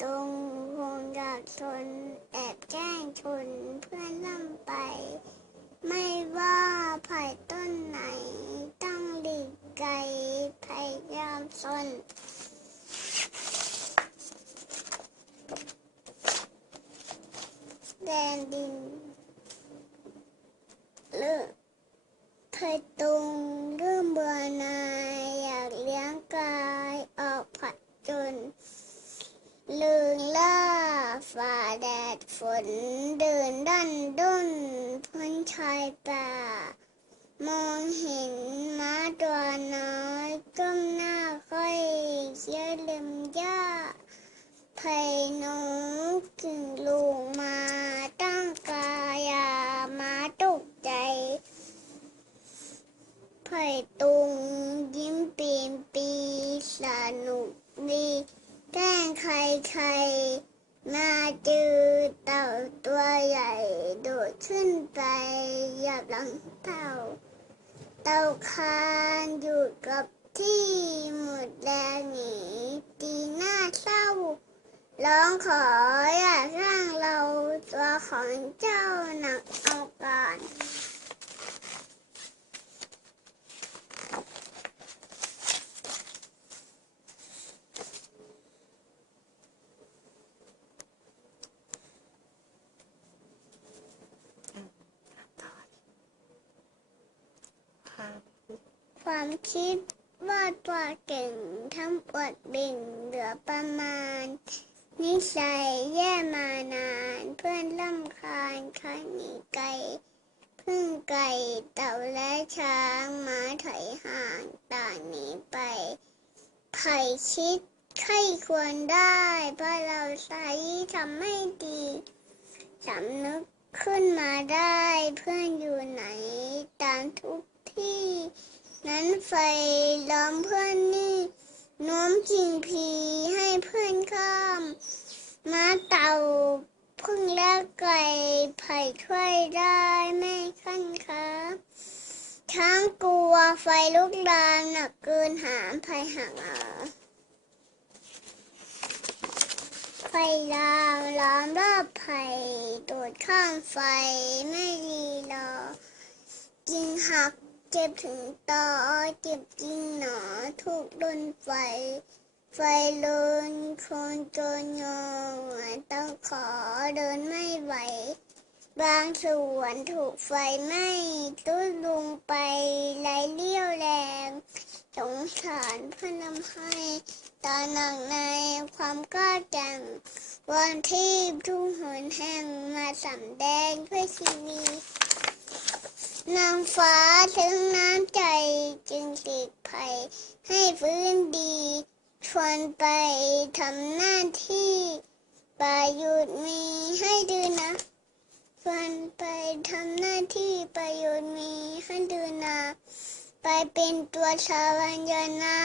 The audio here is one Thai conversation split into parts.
ตรงวงดากชนแอบแกล้งชนเพื่อนล่ำไป ไม่ว่าไผ่ต้นไหนต้องหลีกไกลพยายามชนแดนดินเลิกเคยตรงเริ่มเบื่อหน่ายอยากเลี้ยงกายออกผัดจน ลืงล่าฝ่าแดดฝนเดินดันด้นพ้นชายป่า มองเห็นม้าตัวน้อยก้มหน้าค่อยเคี้ยวลืมหญ้าไผ่นกกึ่งลูงมาตั้งกายามาตกใจไผ่ตุงยิ้มปีนปีสนุก ใครมาเจอเต่าตัวใหญ่โดดขึ้นไปหยับหลังเต่า เต่าคานอยู่กับที่หมดแรงหนีตีหน้าเศร้า ร้องขออย่าสร้างเราตัวของเจ้าหนักเอาการ ความคิดว่าตัวเก่งทำอวดเบ่งเหลือประมาณ นิสัยแย่มานาน เพื่อนล่ำคาญข้าหนีไกลพึ่งไก่เต่าและช้างม้าถอยห่างต่างหนีไปไผ่คิดใครควรได้เพราะเราใช้ทำไม่ดีสำนึกขึ้นมาได้เพื่อนอยู่ไหนตามทุกที่ ไฟล้อมเพื่อนนี่น้อมจิงพีให้เพื่อนข้ามมาเต่าพึ่งและไก่ไผ่ช่วยได้ไม่ขั้นครับช้างกลัวไฟลุกลามหนักเกินหามไผ่ห่างอาไฟลามล้อมรอบไผ่โดดข้ามไฟไม่รีรอจิงหัก เจ็บถึงตอเจ็บจริงหนอ ถูกโดนไฟ ไฟลนโคนจนงอต้องขอเดินไม่ไหว บางส่วนถูกไฟไหม้ตุ้ลงไปไหลเลี้ยวแรงสงสารเพื่อนำให้ตาหนักในความก้าแกร่งวันที่ทุ่งหนแห่งมาสำแดงเพื่อชีวิต นางฟ้าถึงน้ำใจจึงติดภัย ให้ฟื้นดี ชวนไปทำหน้าที่ประโยชน์มีให้ดูนะชวนไปทำหน้าที่ประโยชน์มีให้ดูนะ ไปเป็นตัวชาวัญญานะ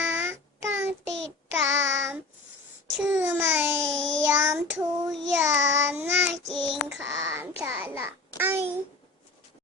ต้องติดตาม ชื่อใหม่ยามทุกยามหน้าจริงขามสาระ